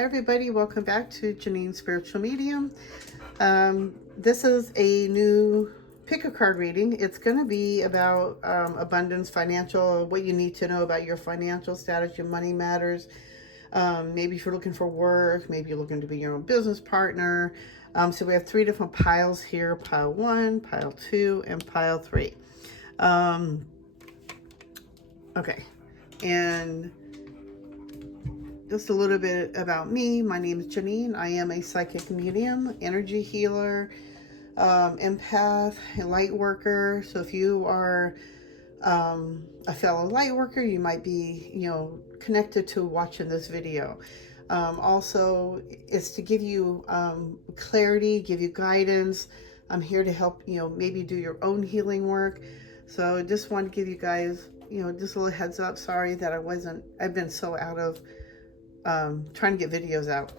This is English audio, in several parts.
Hi everybody, welcome back to Janine's Spiritual Medium. This is a new pick a card reading. It's going to be about abundance, financial, what you need to know about your financial status, your money matters. Maybe if you're looking for work, maybe you're looking to be your own business partner. So we have three different piles here, pile 1, pile 2, and pile 3. Okay, and just a little bit about me. My name is Janine. I am a psychic medium, energy healer, empath, a light worker. So if you are a fellow light worker, you might be, connected to watching this video. Also, it's to give you clarity, give you guidance. I'm here to help, maybe do your own healing work. So I just want to give you guys, just a little heads up. Sorry that I've been so out of trying to get videos out.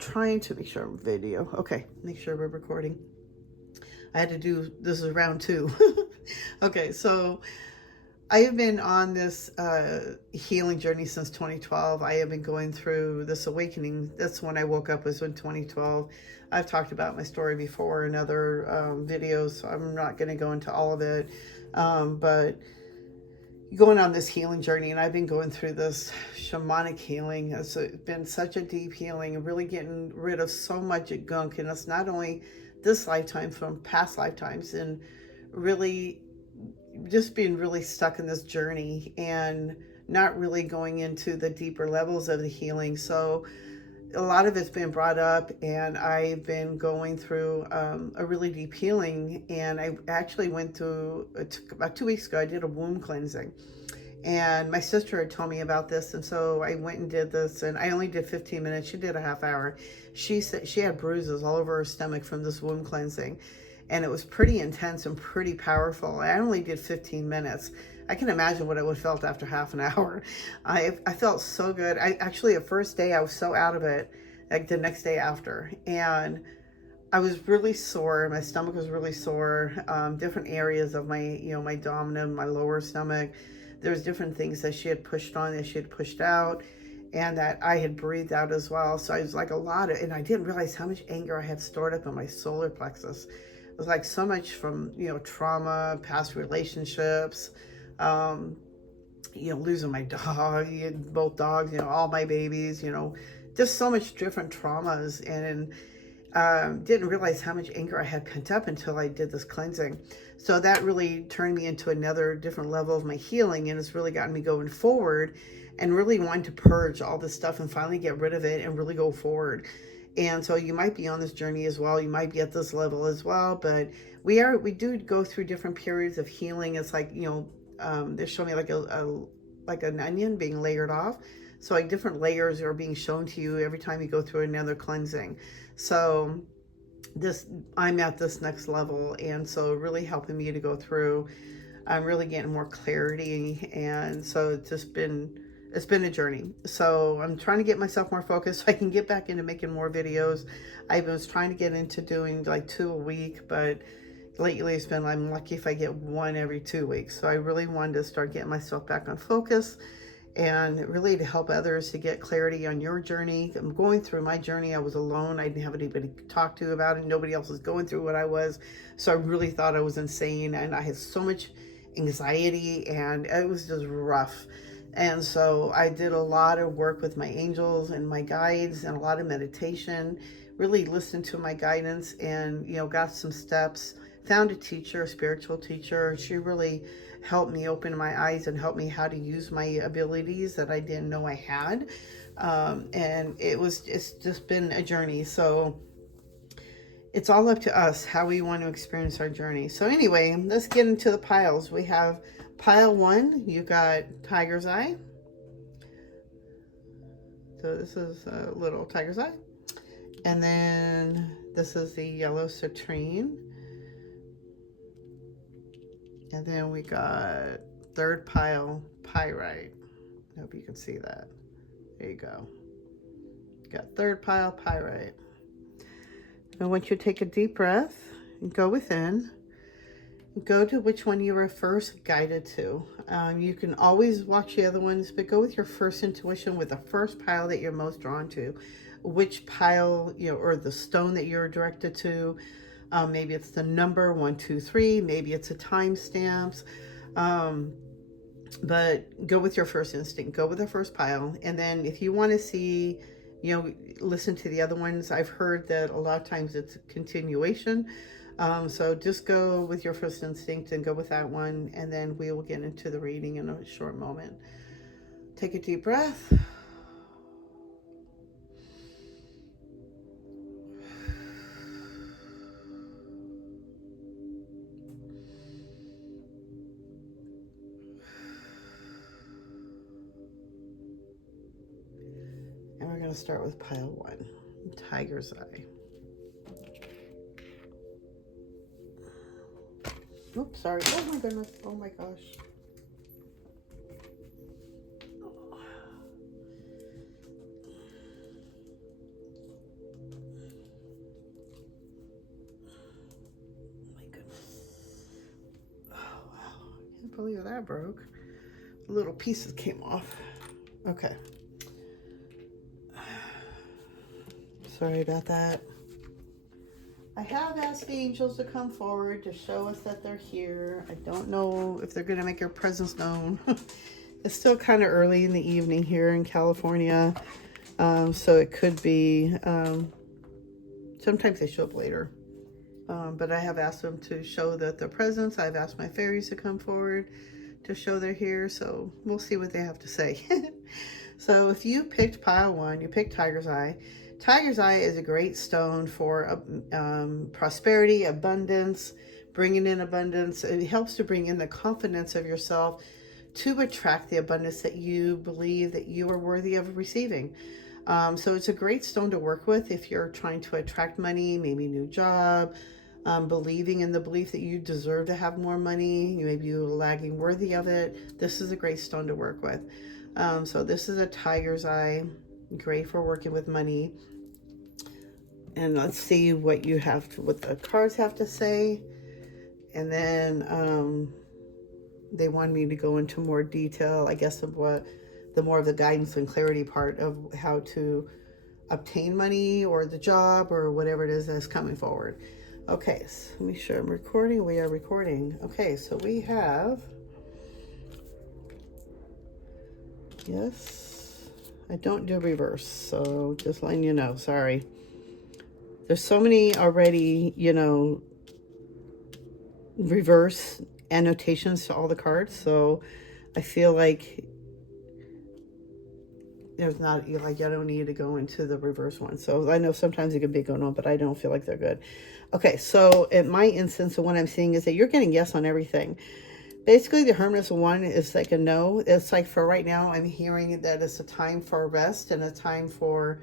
Trying to make sure video. Okay, make sure we're recording. I had to do, this is round 2. Okay, so I have been on this healing journey since 2012. I have been going through this awakening. That's when I woke up, was in 2012. I've talked about my story before in other videos, so I'm not going to go into all of it. But going on this healing journey, and I've been going through this shamanic healing. It's been such a deep healing, really getting rid of so much gunk, and it's not only this lifetime, from past lifetimes, and really just being really stuck in this journey and not really going into the deeper levels of the healing. So a lot of it's been brought up, and I've been going through a really deep healing. And I actually went through, about 2 weeks ago, I did a womb cleansing. And my sister had told me about this, and so I went and did this, and I only did 15 minutes. She did a half hour. She said she had bruises all over her stomach from this womb cleansing, and it was pretty intense and pretty powerful. I only did 15 minutes. I can imagine what I would have felt after half an hour. I felt so good. I actually, the first day I was so out of it, like the next day after, and I was really sore. My stomach was really sore. Different areas of my, my abdomen, my lower stomach. There's different things that she had pushed on, that she had pushed out, and that I had breathed out as well. So I was like and I didn't realize how much anger I had stored up in my solar plexus. It was like so much from, trauma, past relationships, losing my dog, both dogs, all my babies, just so much different traumas. And didn't realize how much anger I had pent up until I did this cleansing. So that really turned me into another different level of my healing, and it's really gotten me going forward and really wanting to purge all this stuff and finally get rid of it and really go forward. And so you might be on this journey as well. You might be at this level as well, but we do go through different periods of healing. It's like, they show me like like an onion being layered off. So like different layers are being shown to you every time you go through another cleansing. So I'm at this next level, and so really helping me to go through. I'm really getting more clarity, and so it's been a journey. So I'm trying to get myself more focused so I can get back into making more videos. I was trying to get into doing like 2 a week, but lately I'm lucky if I get 1 every 2 weeks. So I really wanted to start getting myself back on focus, and really to help others to get clarity on your journey. I'm going through my journey. I was alone. I didn't have anybody to talk to about it. Nobody else was going through what I was. So I really thought I was insane, and I had so much anxiety, and it was just rough. And so I did a lot of work with my angels and my guides, and a lot of meditation, really listened to my guidance, and, got some steps, found a teacher, a spiritual teacher. She really helped me open my eyes and helped me how to use my abilities that I didn't know I had. And it's just been a journey. So it's all up to us how we want to experience our journey. So anyway, let's get into the piles. We have pile 1, you got tiger's eye. So this is a little tiger's eye. And then this is the yellow citrine. And then we got third pile, pyrite. I hope you can see that. There you go. Got third pile, pyrite. I want you to take a deep breath and go within go to which one you were first guided to. You can always watch the other ones, but go with your first intuition with the first pile that you're most drawn to. Which pile, or the stone that you're directed to. Maybe it's the number 123. Maybe it's a timestamps. But go with your first instinct. Go with the first pile. And then if you want to see, listen to the other ones. I've heard that a lot of times it's a continuation. So just go with your first instinct and go with that one. And then we will get into the reading in a short moment. Take a deep breath. And we're going to start with pile 1, Tiger's Eye. Oops, sorry. Oh my goodness. Oh my gosh. Oh my goodness. Oh wow. I can't believe that broke. The little pieces came off. Okay. Sorry about that. I have asked the angels to come forward to show us that they're here. I don't know if they're going to make their presence known. It's still kind of early in the evening here in California. So it could be, sometimes they show up later. But I have asked them to show that they're present. I've asked my fairies to come forward to show they're here. So we'll see what they have to say. So if you picked pile 1, you picked Tiger's Eye. Tiger's Eye is a great stone for prosperity, abundance, bringing in abundance. It helps to bring in the confidence of yourself to attract the abundance that you believe that you are worthy of receiving. So it's a great stone to work with if you're trying to attract money, maybe a new job, believing in the belief that you deserve to have more money, maybe you're lagging worthy of it. This is a great stone to work with. So this is a Tiger's Eye. Great for working with money. And let's see what what the cards have to say. And then they want me to go into more detail, I guess, of the more of the guidance and clarity part of how to obtain money or the job or whatever it is that's coming forward. Okay, so let me show I'm recording. We are recording. Okay, so we have, yes. I don't do reverse, so just letting you know, sorry. There's so many already, reverse annotations to all the cards, so I feel like there's not, I don't need to go into the reverse one. So I know sometimes it can be going on, but I don't feel like they're good. Okay, so in my instance, what I'm seeing is that you're getting yes on everything. Basically, the Hermit's one is like a no. It's like for right now, I'm hearing that it's a time for rest and a time for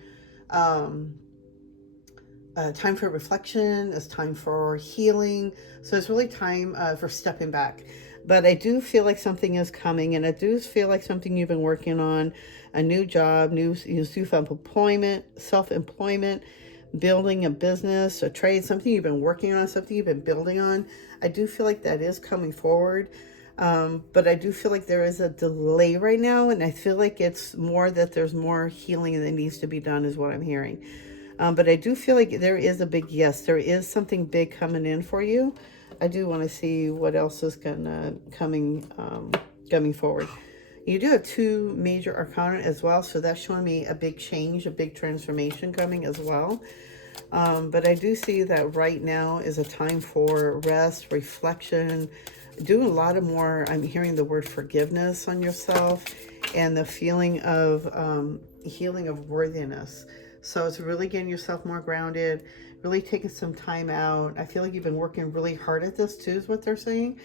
reflection. It's time for healing. So it's really time for stepping back. But I do feel like something is coming, and I do feel like something you've been working on, a new job, new self-employment, building a business, a trade, something you've been working on, something you've been building on. I do feel like that is coming forward. But I do feel like there is a delay right now, and I feel like it's more that there's more healing that needs to be done is what I'm hearing. But I do feel like there is a big yes. There is something big coming in for you. I do want to see what else is coming forward. You do have 2 major arcana as well, so that's showing me a big change, a big transformation coming as well. But I do see that right now is a time for rest, reflection, doing a lot of more, I'm hearing the word forgiveness on yourself and the feeling of healing of worthiness. So it's really getting yourself more grounded, really taking some time out. I feel like you've been working really hard at this too, is what they're saying.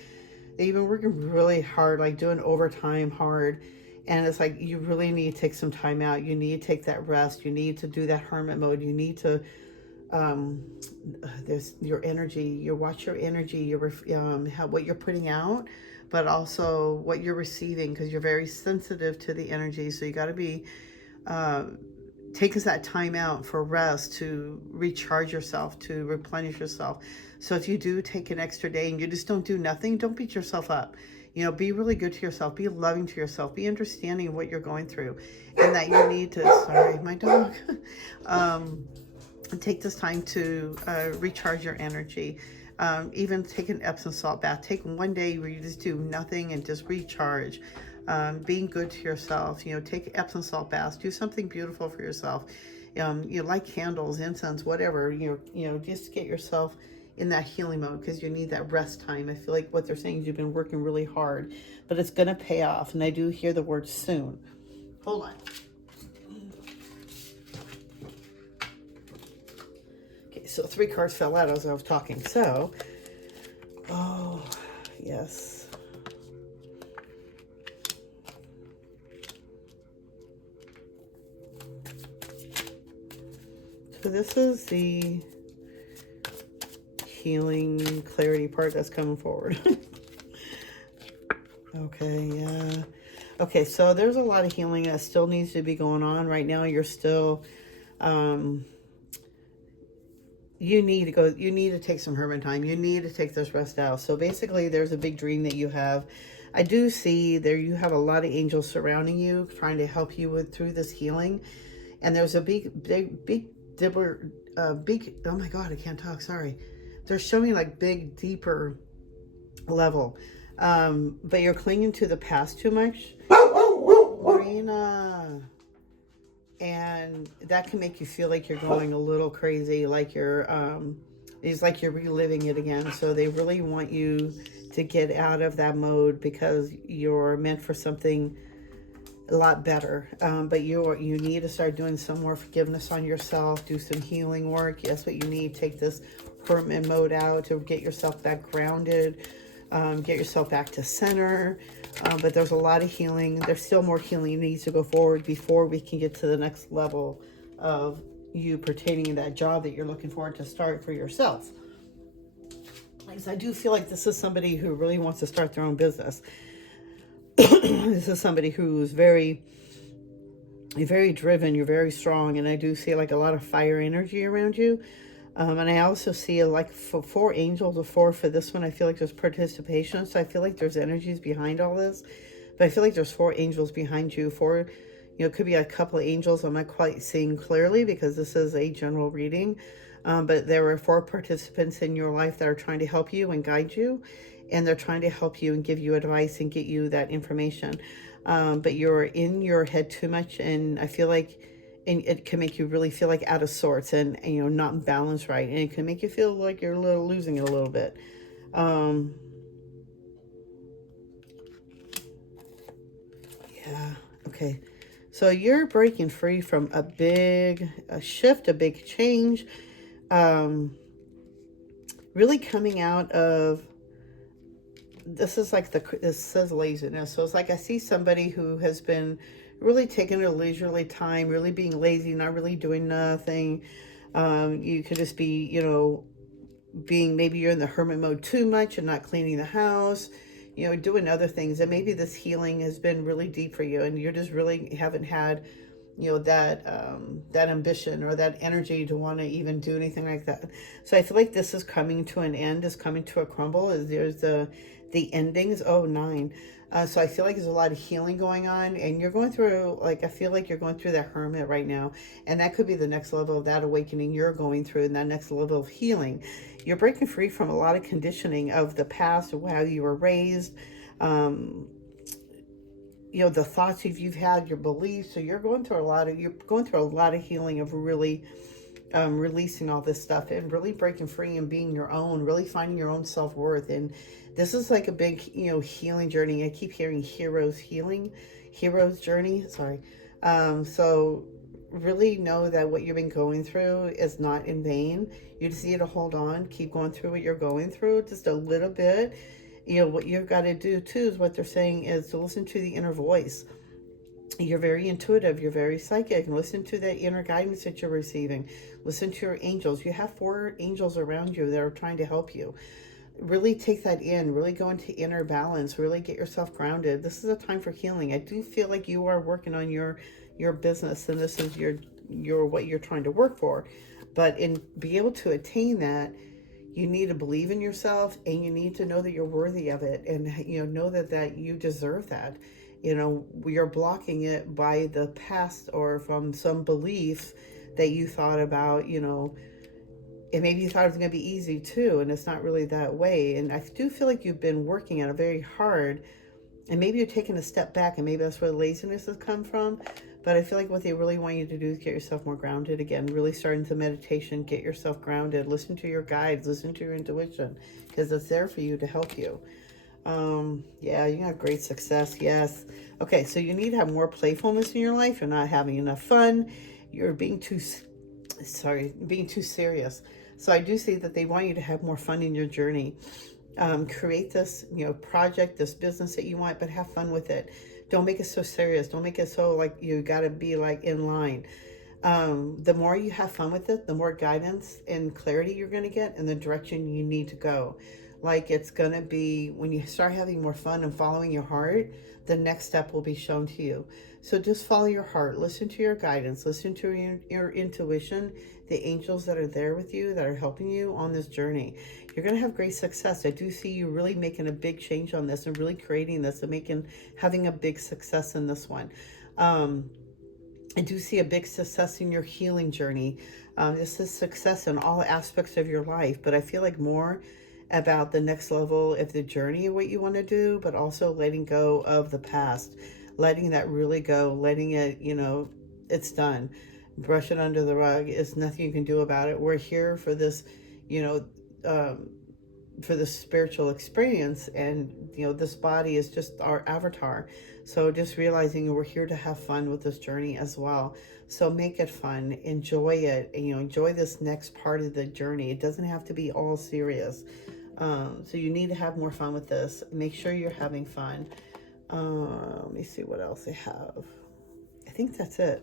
They've been working really hard, like doing overtime hard. And it's like, you really need to take some time out. You need to take that rest. You need to do that hermit mode. You need to, there's your energy, you watch your energy, your, what you're putting out, but also what you're receiving, because you're very sensitive to the energy. So you got to be, take that time out for rest, to recharge yourself, to replenish yourself. So if you do take an extra day and you just don't do nothing, don't beat yourself up. You know, be really good to yourself, be loving to yourself, be understanding of what you're going through, and that you need to, sorry, my dog, take this time to recharge your energy. Even take an Epsom salt bath. Take one day where you just do nothing and just recharge. Being good to yourself, you know, take Epsom salt baths, do something beautiful for yourself. You light candles, incense, whatever, you know, just get yourself in that healing mode, because you need that rest time. I feel like what they're saying is you've been working really hard, but it's going to pay off. And I do hear the word soon. Hold on. Okay, so 3 cards fell out as I was talking. So, oh, yes. So this is the healing clarity part that's coming forward. Okay, yeah. Okay, so there's a lot of healing that still needs to be going on. Right now, you're still, you need to go, you need to take some hermit time. You need to take this rest out. So basically, there's a big dream that you have. I do see there you have a lot of angels surrounding you, trying to help you through this healing. And there's a big, oh my God, I can't talk, sorry. They're showing like big, deeper level. But you're clinging to the past too much. Marina. And that can make you feel like you're going a little crazy, like you're, it's like you're reliving it again. So they really want you to get out of that mode, because you're meant for something a lot better. But you need to start doing some more forgiveness on yourself, do some healing work. That's what you need. Take this hermit mode out to get yourself back grounded, get yourself back to center. But there's a lot of healing. There's still more healing needs to go forward before we can get to the next level of you pertaining to that job that you're looking forward to start for yourself. Because I do feel like this is somebody who really wants to start their own business. This is somebody who's very driven. You're very strong. And I do see like a lot of fire energy around you. And I also see like 4 angels, or 4 for this one. I feel like there's participation. So I feel like there's energies behind all this. But I feel like there's 4 angels behind you. 4, you know, it could be a couple of angels. I'm not quite seeing clearly because this is a general reading. But there are 4 participants in your life that are trying to help you and guide you. And they're trying to help you and give you advice and get you that information. But you're in your head too much. And I feel like, and it can make you really feel like out of sorts and you know, not balanced right. And it can make you feel like you're losing it a little bit. Yeah. Okay. So you're breaking free from a big shift, a big change. Really coming out of, this is like this says laziness. So it's like I see somebody who has been really taking a leisurely time, really being lazy, not really doing nothing. You could just be, you know, maybe you're in the hermit mode too much and not cleaning the house, you know, doing other things. And maybe this healing has been really deep for you and you just really haven't had, you know, that ambition or that energy to want to even do anything like that. So I feel like this is coming to an end, is coming to a crumble. There's the endings. Oh, 9. So I feel like there's a lot of healing going on, and you're going through, like, I feel like you're going through that hermit right now, and that could be the next level of that awakening you're going through, and that next level of healing. You're breaking free from a lot of conditioning of the past, of how you were raised, you know, the thoughts you've had, your beliefs. So you're going through a lot of healing of really releasing all this stuff and really breaking free and being your own, really finding your own self-worth. And this is like a big, you know, healing journey. I keep hearing hero's journey. Sorry. So really know that what you've been going through is not in vain. You just need to hold on, keep going through what you're going through just a little bit. You know, what you've got to do too is what they're saying is to listen to the inner voice. You're very intuitive. You're very psychic. And listen to that inner guidance that you're receiving. Listen to your angels. You have 4 angels around you that are trying to help you. Really take that in. Really go into inner balance. Really get yourself grounded. This is a time for healing. I do feel like you are working on your business, and this is what you're trying to work for. But in be able to attain that, you need to believe in yourself, and you need to know that you're worthy of it, and know that you deserve that. We are blocking it by the past or from some belief that you thought about, and maybe you thought it was going to be easy too, and it's not really that way. And I do feel like you've been working at it very hard, and maybe you're taking a step back, and maybe that's where laziness has come from. But I feel like what they really want you to do is get yourself more grounded again, really start into meditation, get yourself grounded, listen to your guides, listen to your intuition, because it's there for you to help you. Yeah, you have great success. Yes. Okay, so you need to have more playfulness in your life. You're not having enough fun. You're being too serious. So I do see that they want you to have more fun in your journey. Create this, project, this business that you want, but have fun with it. Don't make it so serious. Don't make it so like you got to be like in line. The more you have fun with it, the more guidance and clarity you're going to get in the direction you need to go. Like it's going to be, when you start having more fun and following your heart, the next step will be shown to you. So just follow your heart, listen to your guidance, listen to your intuition, the angels that are there with you, that are helping you on this journey. You're going to have great success. I do see you really making a big change on this and really creating this and having a big success in this one. I do see a big success in your healing journey. This is success in all aspects of your life, but I feel like more about the next level of the journey of what you want to do, but also letting go of the past, letting that really go, letting it, it's done. Brush it under the rug. It's nothing you can do about it. We're here for this, for the spiritual experience, and this body is just our avatar. So just realizing we're here to have fun with this journey as well. So make it fun, enjoy it, and enjoy this next part of the journey. It doesn't have to be all serious. So you need to have more fun with this. Make sure you're having fun. Let me see what else I have. I think that's it.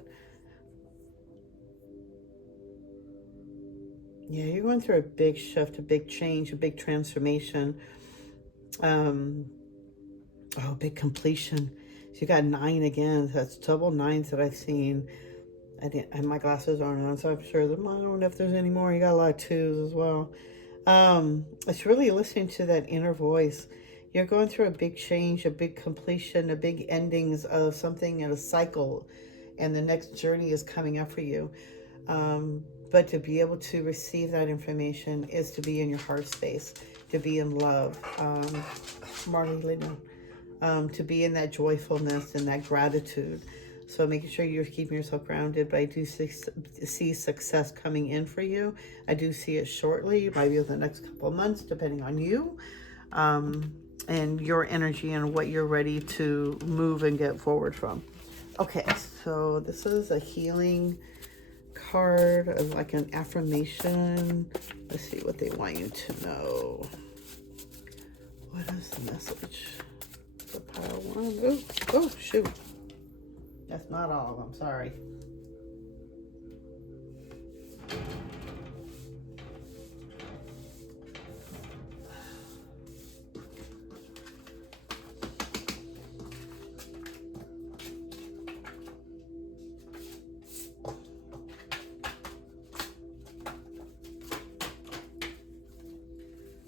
Yeah, you're going through a big shift, a big change, a big transformation. Big completion. So you got 9 again. That's double 9s that I've seen. My glasses aren't on, so I'm sure that I don't know if there's any more. You got a lot of 2s as well. It's really listening to that inner voice. You're going through a big change, a big completion, a big endings of something in a cycle, and the next journey is coming up for you. But to be able to receive that information is to be in your heart space, to be in love, to be in that joyfulness and that gratitude. So making sure you're keeping yourself grounded. But I do see success coming in for you. I do see it shortly, maybe within the next couple of months, depending on you and your energy and what you're ready to move and get forward from. Okay, so this is a healing card of like an affirmation. Let's see what they want you to know. What is the message for pile 1? Oh shoot. That's not all of them, sorry.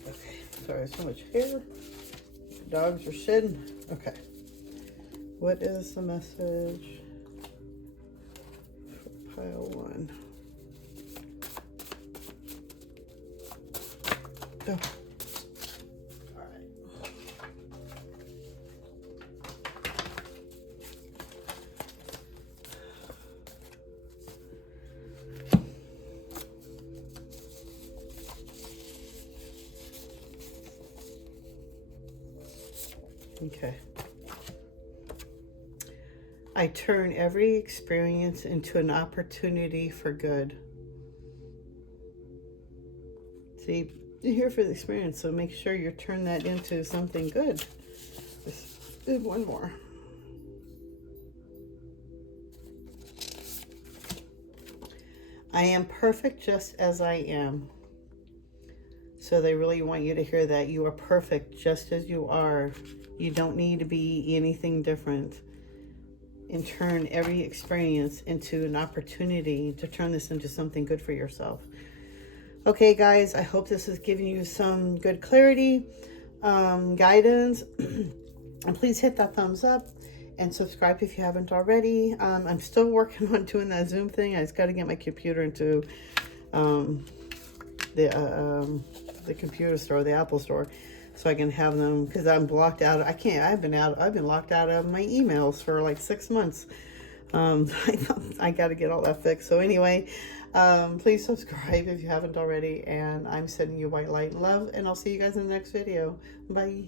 Okay, sorry, so much hair. Dogs are shedding. Okay. What is the message for pile 1? Oh. All right. Okay. I turn every experience into an opportunity for good. See, you're here for the experience, so make sure you turn that into something good. Let's do one more. I am perfect just as I am. So they really want you to hear that you are perfect just as you are. You don't need to be anything different. and turn every experience into an opportunity to turn this into something good for yourself. Okay, guys, I hope this is giving you some good clarity, guidance. And please hit that thumbs up and subscribe if you haven't already. I'm still working on doing that Zoom thing. I just got to get my computer into the computer store, the Apple store, so I can have them, because I'm blocked out. I've been locked out of my emails for like 6 months. I got to get all that fixed. So anyway, please subscribe if you haven't already, and I'm sending you white light love, and I'll see you guys in the next video. Bye.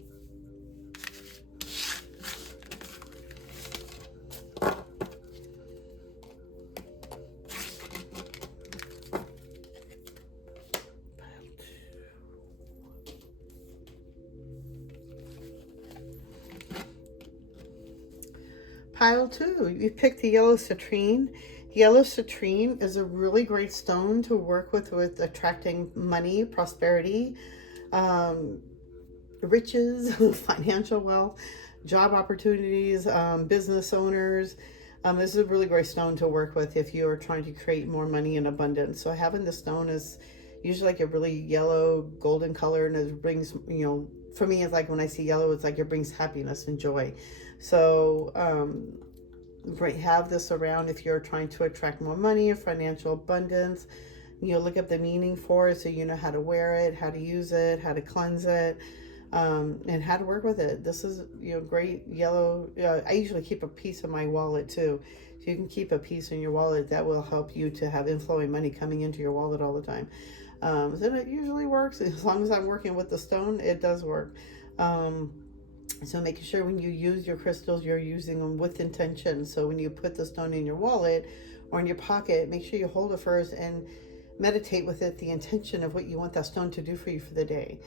Pile 2, you picked the yellow citrine. Yellow citrine is a really great stone to work with attracting money, prosperity, riches, financial wealth, job opportunities, business owners. This is a really great stone to work with if you are trying to create more money in abundance. So having this stone is usually like a really yellow, golden color, and it brings, for me, it's like when I see yellow, it's like it brings happiness and joy. So have this around if you're trying to attract more money or financial abundance. Look up the meaning for it so you know how to wear it, how to use it, how to cleanse it, and how to work with it. This is great yellow. I usually keep a piece in my wallet too. So you can keep a piece in your wallet. That will help you to have inflowing money coming into your wallet all the time. So it usually works. As long as I'm working with the stone, it does work. So making sure when you use your crystals, you're using them with intention. So when you put the stone in your wallet or in your pocket, make sure you hold it first and meditate with it, the intention of what you want that stone to do for you for the day.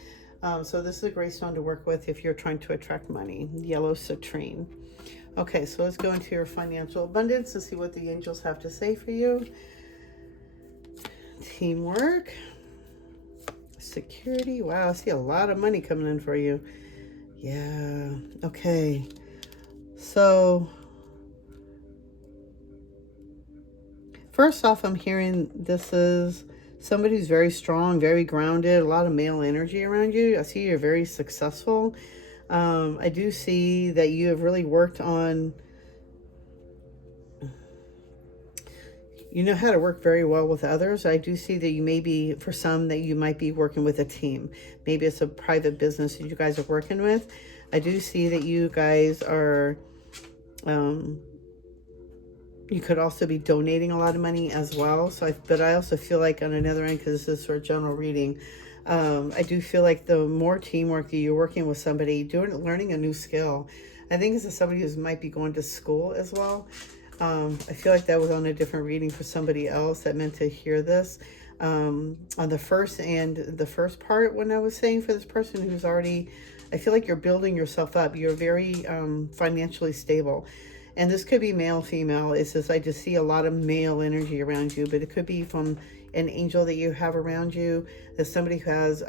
So this is a great stone to work with if you're trying to attract money. Yellow citrine. Okay, so let's go into your financial abundance and see what the angels have to say for you. Teamwork. Security. Wow, I see a lot of money coming in for you. Yeah, okay. So, first off, I'm hearing this is somebody who's very strong, very grounded, a lot of male energy around you. I see you're very successful. I do see that you have really worked on, you know how to work very well with others. I do see that you may be, for some, that you might be working with a team. Maybe it's a private business that you guys are working with. I do see that you guys are, you could also be donating a lot of money as well. So, but I also feel like on another end, because this is sort of general reading, I do feel like the more teamwork that you're working with somebody, learning a new skill. I think this is somebody who might be going to school as well. I feel like that was on a different reading for somebody else that meant to hear this. On the first part, when I was saying for this person who's already, I feel like you're building yourself up. You're very financially stable. And this could be male, female. It's just, I just see a lot of male energy around you, but it could be from an angel that you have around you. There's somebody who has,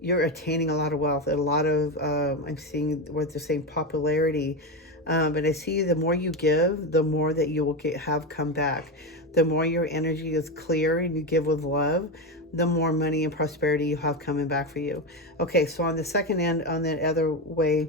you're attaining a lot of wealth, a lot of, I'm seeing what they're saying, popularity. But I see the more you give, the more that you will have come back. The more your energy is clear and you give with love, the more money and prosperity you have coming back for you. Okay, so on the second end, on the other way,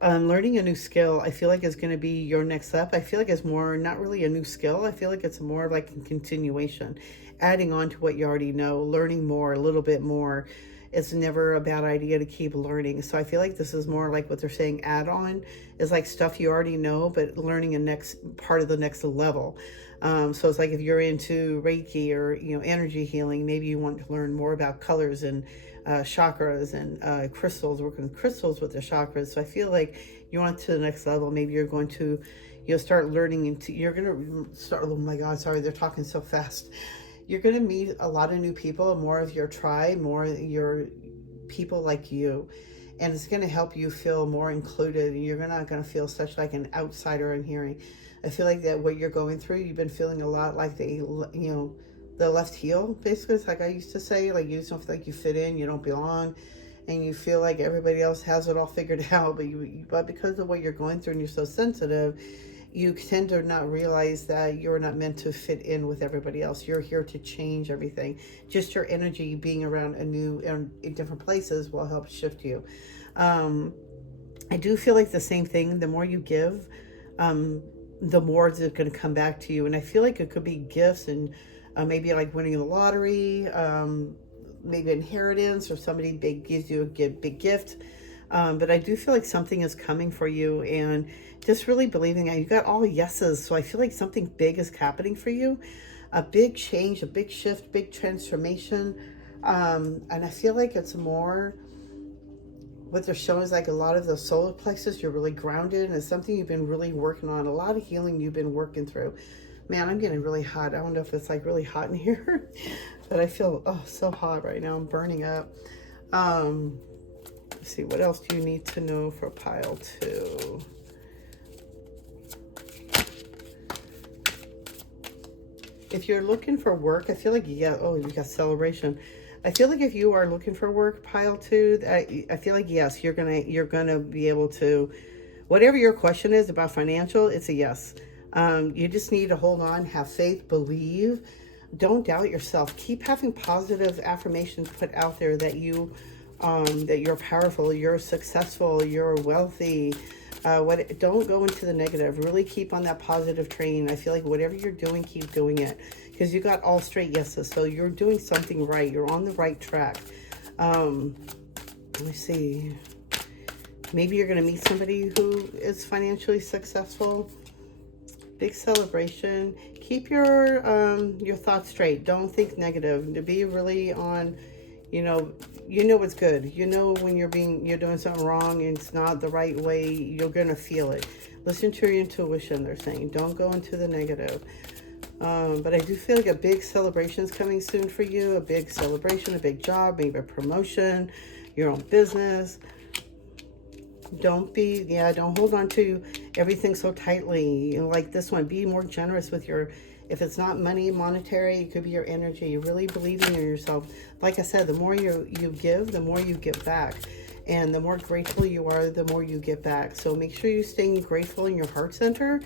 learning a new skill, I feel like is going to be your next step. I feel like it's more, not really a new skill. I feel like it's more like a continuation, adding on to what you already know, learning more, a little bit more. It's never a bad idea to keep learning. So I feel like this is more like what they're saying, add-on is like stuff you already know, but learning a next part of the next level. So it's like if you're into Reiki or, energy healing, maybe you want to learn more about colors and chakras and crystals, working with crystals with the chakras. So I feel like you want to the next level. Maybe you're going to, start learning you're going to start, oh my God, sorry, they're talking so fast. You're going to meet a lot of new people, more of your tribe, more your people like you. And it's going to help you feel more included. And you're not going to feel such like an outsider in hearing. I feel like that what you're going through, you've been feeling a lot like the left heel, basically. It's like I used to say, like you don't feel like you fit in, you don't belong. and you feel like everybody else has it all figured out, but because of what you're going through and you're so sensitive, you tend to not realize that you're not meant to fit in with everybody else. You're here to change everything. Just your energy being around in different places will help shift you. I do feel like the same thing. The more you give, the more it's going to come back to you. And I feel like it could be gifts and maybe like winning the lottery, maybe inheritance, or somebody big gives you a big gift. But I do feel like something is coming for you, and just really believing that you got all yeses. So I feel like something big is happening for you, a big change, a big shift, big transformation. And I feel like it's more, what they're showing is like a lot of the solar plexus, you're really grounded, and it's something you've been really working on, a lot of healing you've been working through. Man, I'm getting really hot. I don't know if it's like really hot in here, but I feel so hot right now. I'm burning up. Let's see, what else do you need to know for pile 2? If you're looking for work, I feel like, you got celebration. I feel like if you are looking for work, pile 2, I feel like, yes, you're gonna be able to, whatever your question is about financial, it's a yes. You just need to hold on, have faith, believe, don't doubt yourself. Keep having positive affirmations put out there that that you're powerful, you're successful, you're wealthy. Don't go into the negative. Really keep on that positive train. I feel like whatever you're doing, keep doing it, because you got all straight yeses. So you're doing something right. You're on the right track. Let me see. Maybe you're going to meet somebody who is financially successful. Big celebration. Keep your thoughts straight. Don't think negative. To be really on, you know what's good. You know when you're doing something wrong and it's not the right way, you're gonna feel it. Listen to your intuition, they're saying. Don't go into the negative. But I do feel like a big celebration is coming soon for you. A big celebration, a big job, maybe a promotion, your own business. Don't hold on to everything so tightly. Like this one, be more generous with if it's not money, monetary, it could be your energy. You're really believing in yourself. Like I said, the more you give, the more you get back. And the more grateful you are, the more you get back. So make sure you're staying grateful in your heart center,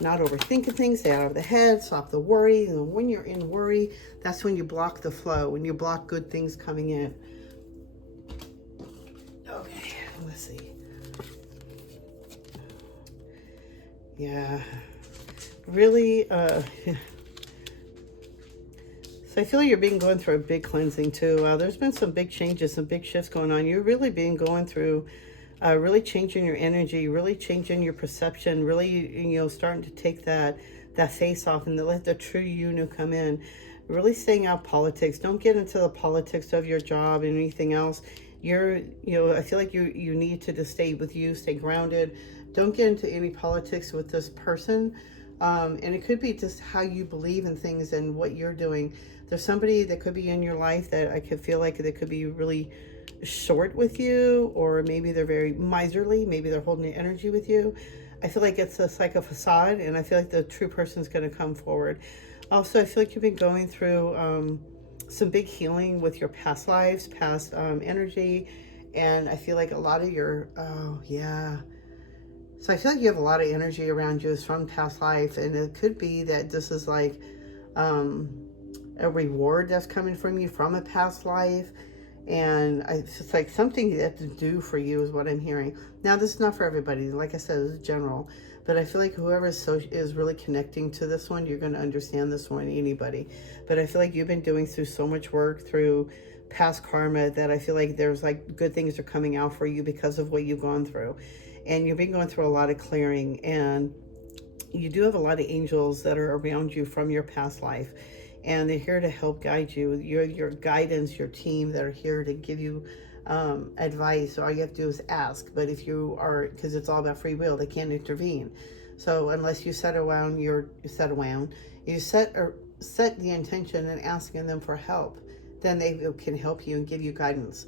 not overthinking things, stay out of the head, stop the worry. And when you're in worry, that's when you block the flow, when you block good things coming in. Okay, let's see. Yeah, really, so I feel like you're going through a big cleansing too. There's been some big changes, some big shifts going on. You're really going through, really changing your energy, really changing your perception, really, starting to take that face off and let the true you come in. Really staying out politics. Don't get into the politics of your job and anything else. I feel like you need to just stay with you, stay grounded. Don't get into any politics with this person. And it could be just how you believe in things and what you're doing. There's somebody that could be in your life that I could feel like they could be really short with you, or maybe they're very miserly. Maybe they're holding energy with you. I feel like it's like a facade, and I feel like the true person is going to come forward. Also, I feel like you've been going through some big healing with your past lives, past energy. And I feel like a lot of your, So I feel like you have a lot of energy around you is from past life, and it could be that this is like a reward that's coming from you from a past life, and it's like something you have to do for you is what I'm hearing. Now, this is not for everybody. Like I said, it's general, but I feel like whoever is really connecting to this one, you're going to understand this one, anybody. But I feel like you've been doing through so much work through past karma that I feel like there's like good things are coming out for you because of what you've gone through. And you've been going through a lot of clearing, and you do have a lot of angels that are around you from your past life, and they're here to help guide you. Your guidance, your team that are here to give you advice. All you have to do is ask. But if you are, because it's all about free will, they can't intervene. So unless you set the intention and asking them for help, then they can help you and give you guidance.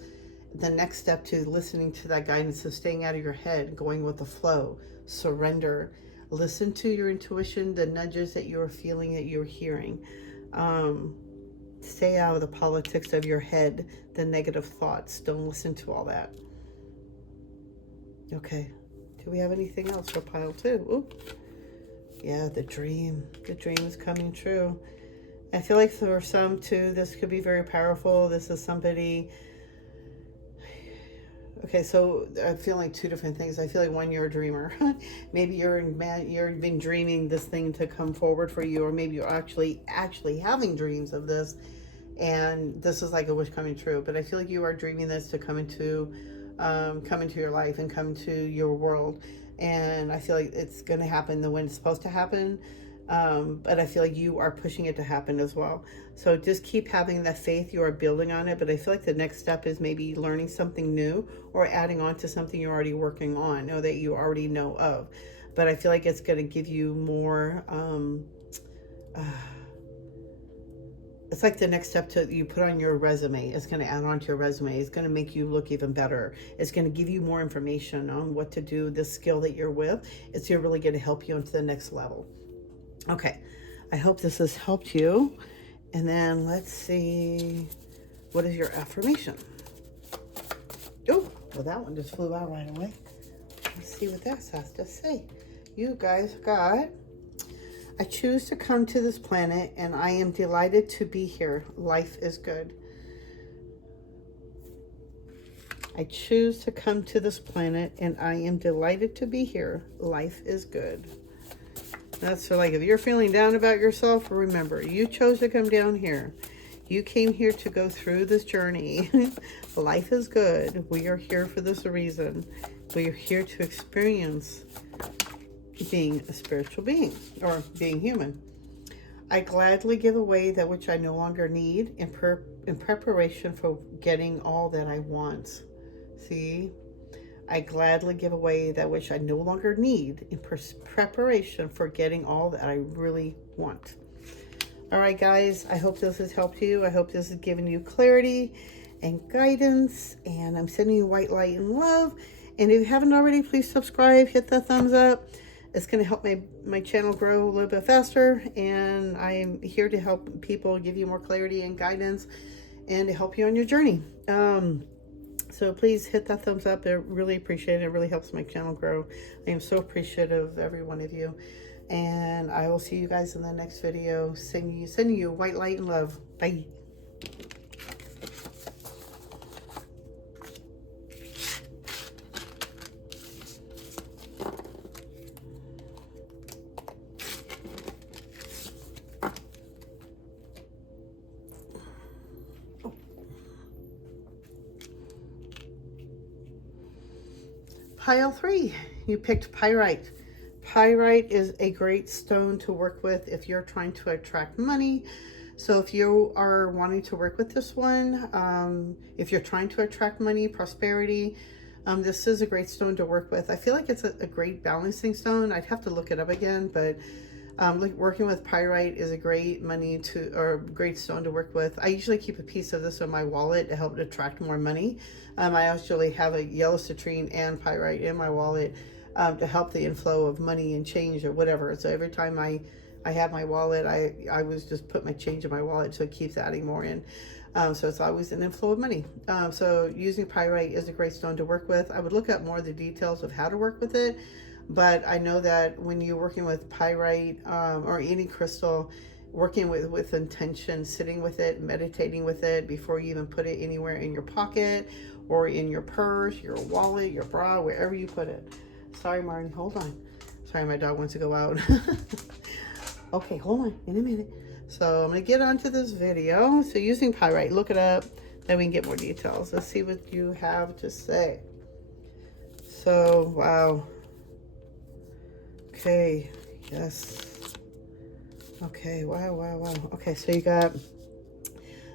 The next step to listening to that guidance is staying out of your head, going with the flow, surrender, listen to your intuition, the nudges that you're feeling, that you're hearing. Stay out of the politics of your head, the negative thoughts. Don't listen to all that. Okay. Do we have anything else for pile 2? Ooh. Yeah, the dream. The dream is coming true. I feel like for some too, this could be very powerful. This is somebody. Okay, so I feel like 2 different things. I feel like one, you're a dreamer. Maybe you've been dreaming this thing to come forward for you, or maybe you're actually having dreams of this, and this is like a wish coming true. But I feel like you are dreaming this to come into your life and come to your world. And I feel like it's going to happen when it's supposed to happen. But I feel like you are pushing it to happen as well. So just keep having that faith. You are building on it. But I feel like the next step is maybe learning something new or adding on to something you're already working on or that you already know of. But I feel like it's going to give you more, it's like the next step you put on your resume. It's going to add on to your resume. It's going to make you look even better. It's going to give you more information on what to do. The skill that you're with, it's really going to help you into the next level. Okay, I hope this has helped you. And then let's see, what is your affirmation? Oh, well, that one just flew out right away. Let's see what that has to say. You guys got, I choose to come to this planet and I am delighted to be here. Life is good. I choose to come to this planet and I am delighted to be here. Life is good. That's for like, if you're feeling down about yourself, remember, you chose to come down here. You came here to go through this journey. Life is good. We are here for this reason. We are here to experience being a spiritual being or being human. I gladly give away that which I no longer need in preparation for getting all that I want. See? I gladly give away that which I no longer need in preparation for getting all that I really want. All right, guys, I hope this has helped you. I hope this has given you clarity and guidance. And I'm sending you white light and love. And if you haven't already, please subscribe, hit that thumbs up. It's going to help my channel grow a little bit faster. And I'm here to help people, give you more clarity and guidance and to help you on your journey. So please hit that thumbs up. I really appreciate it. It really helps my channel grow. I am so appreciative of every one of you. And I will see you guys in the next video. Sending you white light and love. Bye. Pile 3, you picked Pyrite. Pyrite is a great stone to work with if you're trying to attract money. So if you are wanting to work with this one, if you're trying to attract money, prosperity, this is a great stone to work with. I feel like it's a great balancing stone. I'd have to look it up again, but working with Pyrite is a great great stone to work with. I usually keep a piece of this in my wallet to help attract more money. I actually have a yellow citrine and Pyrite in my wallet to help the inflow of money and change or whatever. So every time I have my wallet, I was just put my change in my wallet, so it keeps adding more in. So it's always an inflow of money. So using Pyrite is a great stone to work with. I would look up more of the details of how to work with it. But I know that when you're working with Pyrite or any crystal, working with intention, sitting with it, meditating with it before you even put it anywhere in your pocket or in your purse, your wallet, your bra, wherever you put it. Sorry, Martin, hold on. Sorry, my dog wants to go out. Okay, hold on in a minute. So I'm going to get onto this video. So using Pyrite, look it up, then we can get more details. Let's see what you have to say. So, wow. Okay, yes. Okay, wow. Okay, so you got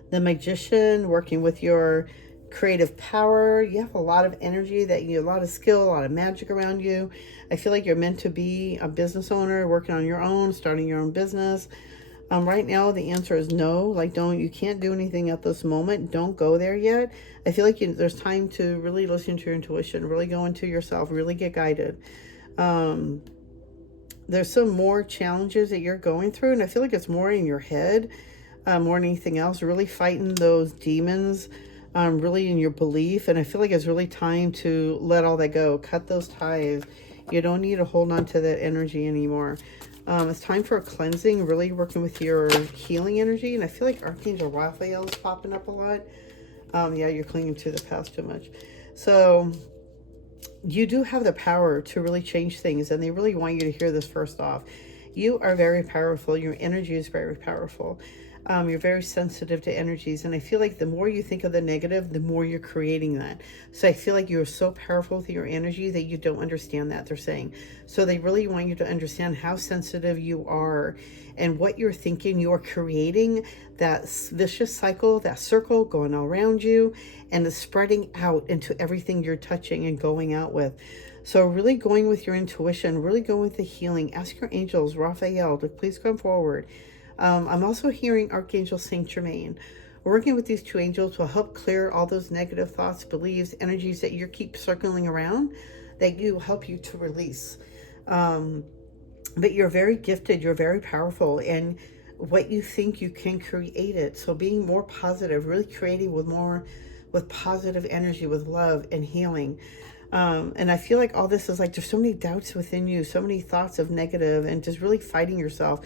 the Magician working with your creative power. You have a lot of energy, a lot of skill, a lot of magic around you. I feel like you're meant to be a business owner, working on your own, starting your own business. Right now, the answer is no. Like, you can't do anything at this moment. Don't go there yet. I feel like there's time to really listen to your intuition, really go into yourself, really get guided. There's some more challenges that you're going through, and I feel like it's more in your head. more than anything else, really fighting those demons, really in your belief. And I feel like it's really time to let all that go, cut those ties. You don't need to hold on to that energy anymore. It's time for a cleansing, really working with your healing energy. And I feel like Archangel Raphael is popping up a lot. Yeah, you're clinging to the past too much. So you do have the power to really change things, and they really want you to hear this first off. You are very powerful. Your energy is very powerful. You're very sensitive to energies, and I feel like the more you think of the negative, the more you're creating that. So I feel like you're so powerful with your energy that you don't understand that, they're saying. So they really want you to understand how sensitive you are, and what you're thinking. You're creating that vicious cycle, that circle going all around you, and it's spreading out into everything you're touching and going out with. So really going with your intuition, really going with the healing. Ask your angels, Raphael, to please come forward. I'm also hearing Archangel Saint Germain. Working with these two angels will help clear all those negative thoughts, beliefs, energies that you keep circling around, that you help you to release. But you're very gifted, you're very powerful, and what you think, you can create it. So being more positive, really creating with positive energy, with love and healing. And I feel like all this is like, there's so many doubts within you, so many thoughts of negative, and just really fighting yourself.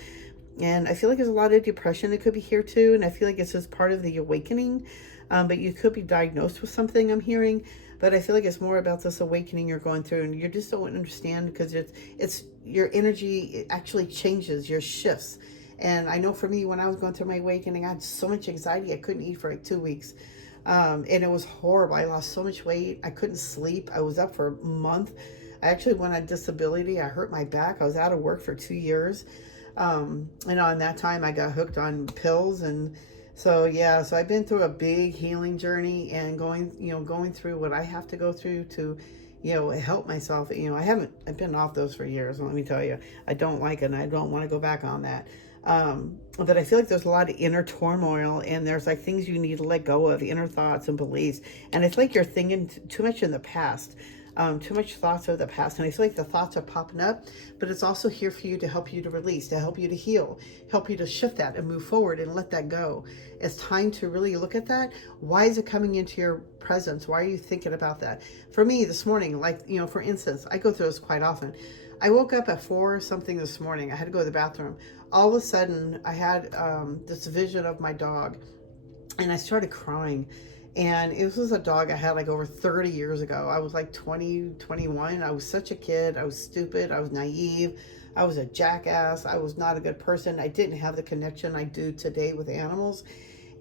And I feel like there's a lot of depression that could be here too. And I feel like it's just part of the awakening. But you could be diagnosed with something, I'm hearing. But I feel like it's more about this awakening you're going through. And you just don't understand, because it's your energy, it actually changes, your shifts. And I know for me, when I was going through my awakening, I had so much anxiety. I couldn't eat for like 2 weeks. And it was horrible. I lost so much weight. I couldn't sleep. I was up for a month. I actually went on disability. I hurt my back. I was out of work for 2 years. And on that time I got hooked on pills. And so, yeah, so I've been through a big healing journey, and going through what I have to go through to, help myself. I've been off those for years. And let me tell you, I don't like it, and I don't want to go back on that. But I feel like there's a lot of inner turmoil, and there's like things you need to let go of, inner thoughts and beliefs. And it's like you're thinking too much in the past. Too much thoughts of the past. And I feel like the thoughts are popping up, but it's also here for you to help you to release, to help you to heal, help you to shift that and move forward and let that go. It's time to really look at that. Why is it coming into your presence? Why are you thinking about that? For me this morning, for instance, I go through this quite often. I woke up at 4 something this morning. I had to go to the bathroom. All of a sudden I had this vision of my dog, and I started crying. And it was a dog I had like over 30 years ago. I was like 20, 21. I was such a kid. I was stupid. I was naive. I was a jackass. I was not a good person. I didn't have the connection I do today with animals.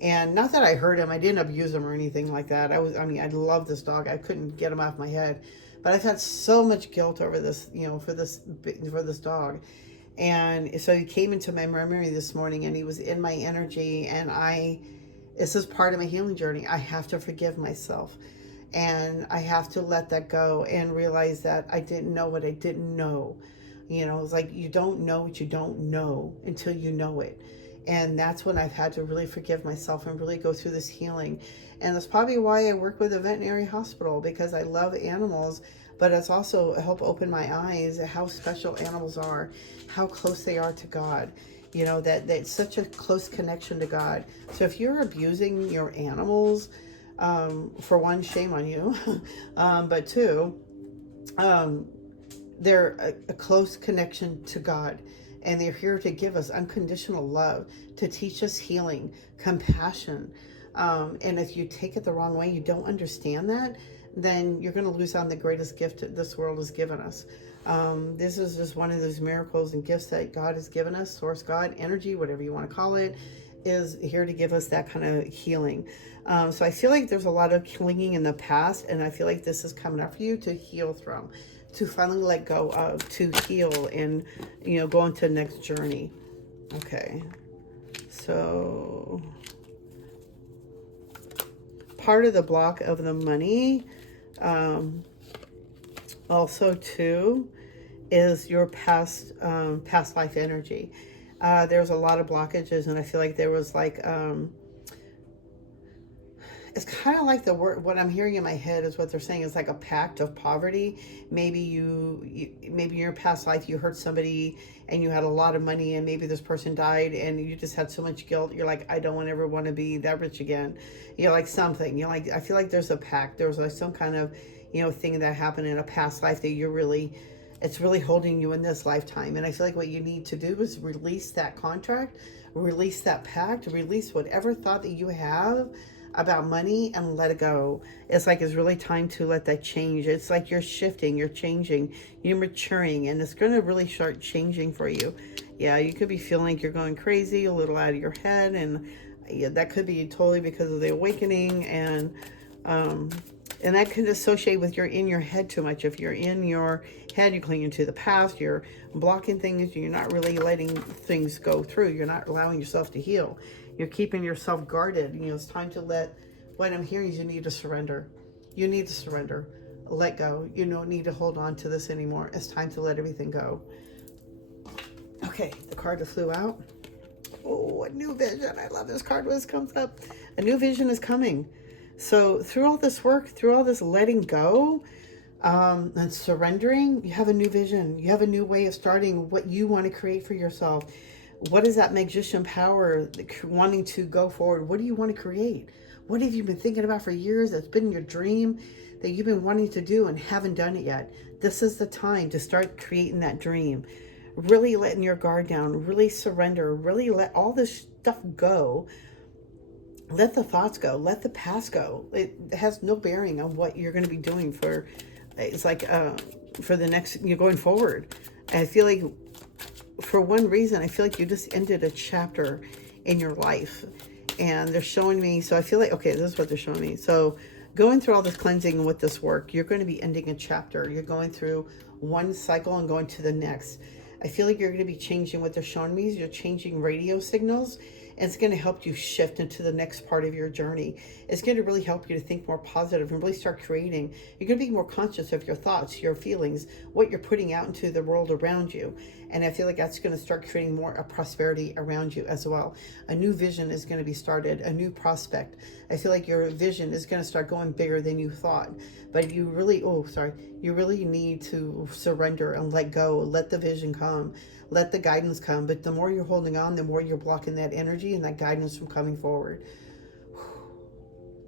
And not that I hurt him. I didn't abuse him or anything like that. I love this dog. I couldn't get him off my head. But I've had so much guilt over this, for this dog. And so he came into my memory this morning, and he was in my energy, and this is part of my healing journey. I have to forgive myself, and I have to let that go and realize that I didn't know what I didn't know. It's like you don't know what you don't know until you know it. And that's when I've had to really forgive myself and really go through this healing. And that's probably why I work with a veterinary hospital, because I love animals, but it's also helped open my eyes at how special animals are, how close they are to God. That's such a close connection to God. So if you're abusing your animals, for one, shame on you. But two, they're a close connection to God. And they're here to give us unconditional love, to teach us healing, compassion. And if you take it the wrong way, you don't understand that, then you're going to lose on the greatest gift that this world has given us. This is just one of those miracles and gifts that God has given us. Source God, energy, whatever you want to call it, is here to give us that kind of healing. So I feel like there's a lot of clinging in the past, and I feel like this is coming up for you to heal from, to finally let go of, to heal, and go on to the next journey. Okay, so part of the block of the money, also too, is your past life energy. There's a lot of blockages, and I feel like there was like it's kind of like the word, what I'm hearing in my head is what they're saying is like a pact of poverty. Maybe maybe in your past life you hurt somebody and you had a lot of money, and maybe this person died and you just had so much guilt. You're like, I don't ever want to be that rich again. You're like something. You're like, I feel like there's a pact. There's like some kind of, thing that happened in a past life that it's really holding you in this lifetime. And I feel like what you need to do is release that contract, release that pact, release whatever thought that you have about money and let it go. It's like it's really time to let that change. It's like you're shifting, you're changing, you're maturing, and it's going to really start changing for you. Yeah, you could be feeling like you're going crazy, a little out of your head, and yeah, that could be totally because of the awakening, and that can associate with you're in your head too much. If you're in your head, you're clinging to the past, you're blocking things, you're not really letting things go through. You're not allowing yourself to heal. You're keeping yourself guarded. It's time to what I'm hearing is you need to surrender. You need to surrender. Let go. You don't need to hold on to this anymore. It's time to let everything go. Okay, the card that flew out. Oh, a new vision. I love this card when this comes up. A new vision is coming. So through all this work, through all this letting go and surrendering, you have a new vision. You have a new way of starting what you want to create for yourself. What is that magician power, wanting to go forward? What do you want to create? What have you been thinking about for years that's been your dream that you've been wanting to do and haven't done it yet? This is the time to start creating that dream. Really letting your guard down, really surrender, really let all this stuff go. Let the thoughts go. Let the past go. It has no bearing on what you're going to be doing for the next, you're going forward. I feel like for one reason, I feel like you just ended a chapter in your life, and they're showing me, so I feel like, okay, this is what they're showing me. So going through all this cleansing and with this work, you're going to be ending a chapter. You're going through one cycle and going to the next. I feel like you're going to be changing, what they're showing me is you're changing radio signals. And it's going to help you shift into the next part of your journey. It's going to really help you to think more positive and really start creating. You're going to be more conscious of your thoughts, your feelings, what you're putting out into the world around you. And I feel like that's going to start creating more of prosperity around you as well. A new vision is going to be started, a new prospect. I feel like your vision is going to start going bigger than you thought. But you really, you really need to surrender and let go, let the vision come. Let the guidance come. But the more you're holding on, the more you're blocking that energy and that guidance from coming forward.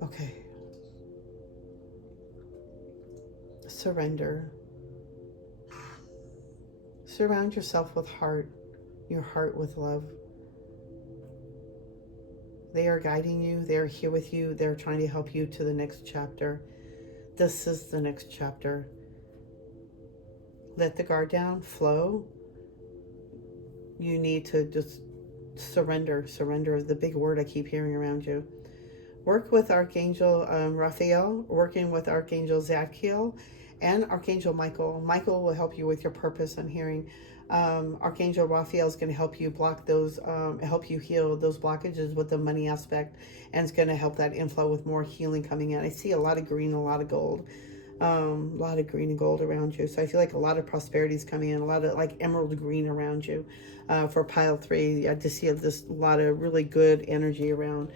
Okay. Surrender. Surround yourself with your heart with love. They are guiding you. They are here with you. They're trying to help you to the next chapter. This is the next chapter. Let the guard down, flow. You need to just surrender. Surrender is the big word I keep hearing around you. Work with Archangel Raphael, working with Archangel Zadkiel, and Archangel Michael. Michael will help you with your purpose and hearing. Archangel Raphael is going to help you block those, help you heal those blockages with the money aspect, and it's going to help that inflow with more healing coming in. I see a lot of green, a lot of gold. A lot of green and gold around you. So I feel like a lot of prosperity is coming in, a lot of like emerald green around you. For pile 3, I just see this lot of really good energy around.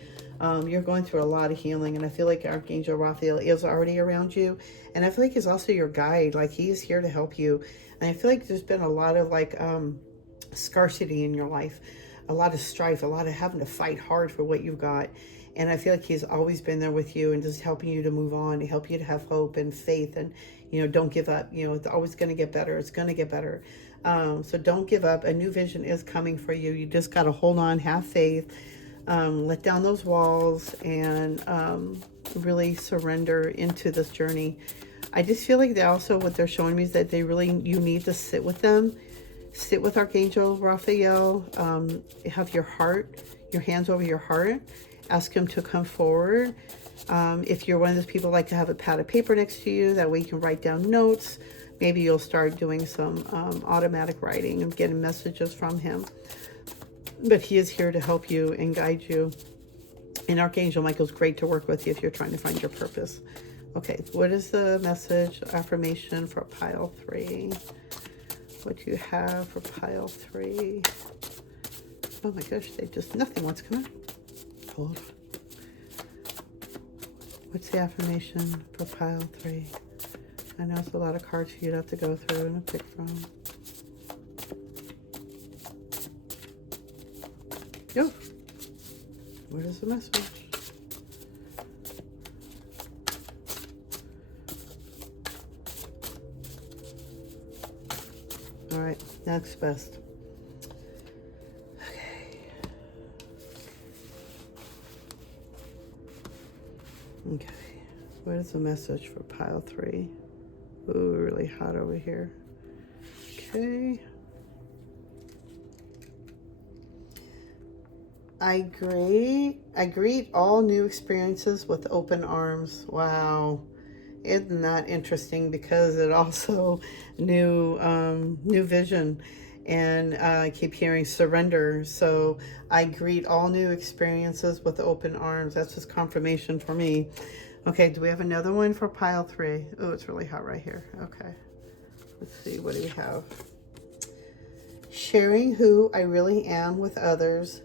You're going through a lot of healing, and I feel like Archangel Raphael is already around you, and I feel like he's also your guide. Like he is here to help you. And I feel like there's been a lot of like scarcity in your life, a lot of strife, a lot of having to fight hard for what you've got. And I feel like he's always been there with you and just helping you to move on, and help you to have hope and faith, and, don't give up. It's always going to get better. It's going to get better. So don't give up. A new vision is coming for you. You just got to hold on, have faith, let down those walls, and really surrender into this journey. I just feel like what they're showing me is that you need to sit with them. Sit with Archangel Raphael. Have your hands over your heart. Ask him to come forward. If you're one of those people like to have a pad of paper next to you, that way you can write down notes. Maybe you'll start doing some automatic writing and getting messages from him. But he is here to help you and guide you. And Archangel Michael's great to work with you if you're trying to find your purpose. Okay, what is the message, affirmation for pile 3? What do you have for pile 3? Oh my gosh, nothing wants to come out. Hold on. What's the affirmation for pile 3? I know it's a lot of cards for you to have to go through and pick from. Yo, what is the message? All right, next best. Okay, what is the message for pile 3? Ooh, really hot over here. Okay. I greet all new experiences with open arms. Wow. Isn't that interesting? Because it also new vision, and I keep hearing surrender. So I greet all new experiences with open arms. That's just confirmation for me. Okay, do we have another one for pile 3? Oh, it's really hot right here. Okay, let's see, what do we have? Sharing who I really am with others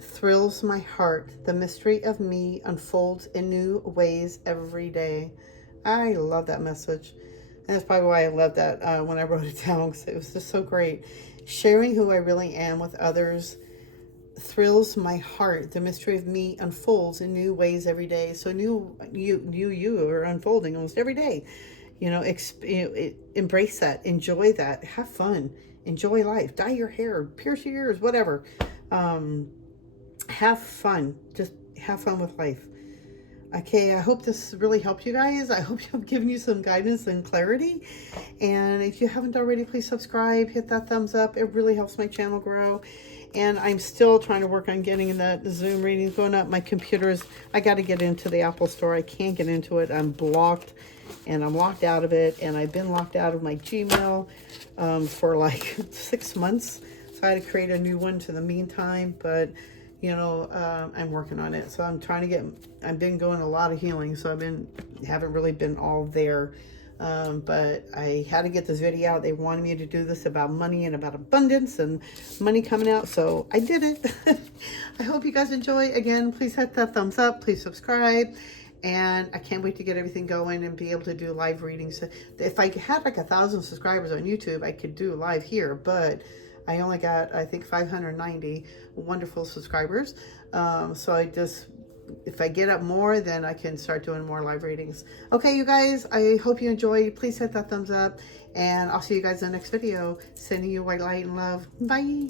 thrills my heart. The mystery of me unfolds in new ways every day. I love that message. And that's probably why I love that when I wrote it down, because it was just so great. Sharing who I really am with others thrills my heart. The mystery of me unfolds in new ways every day. So you are unfolding almost every day. Embrace that, enjoy that, have fun, enjoy life, dye your hair, pierce your ears, whatever. Have fun. Just have fun with life. Okay, I hope this really helped you guys. I hope I've given you some guidance and clarity. And if you haven't already, please subscribe, hit that thumbs up. It really helps my channel grow. And I'm still trying to work on getting the Zoom readings going up. My computer's, I got to get into the Apple Store. I can't get into it. I'm blocked, and I'm locked out of it. And I've been locked out of my Gmail for like 6 months. So I had to create a new one to the meantime. But I'm working on it. So I'm trying to I've been going a lot of healing. So haven't really been all there. But I had to get this video out. They wanted me to do this about money and about abundance and money coming out. So I did it. I hope you guys enjoy. Again, please hit that thumbs up. Please subscribe. And I can't wait to get everything going and be able to do live readings. If I had like 1,000 subscribers on YouTube, I could do live here. But I only got, I think, 590 wonderful subscribers. So if I get up more, then I can start doing more live readings. Okay, you guys, I hope you enjoy. Please hit that thumbs up, and I'll see you guys in the next video. Sending you white light and love. Bye.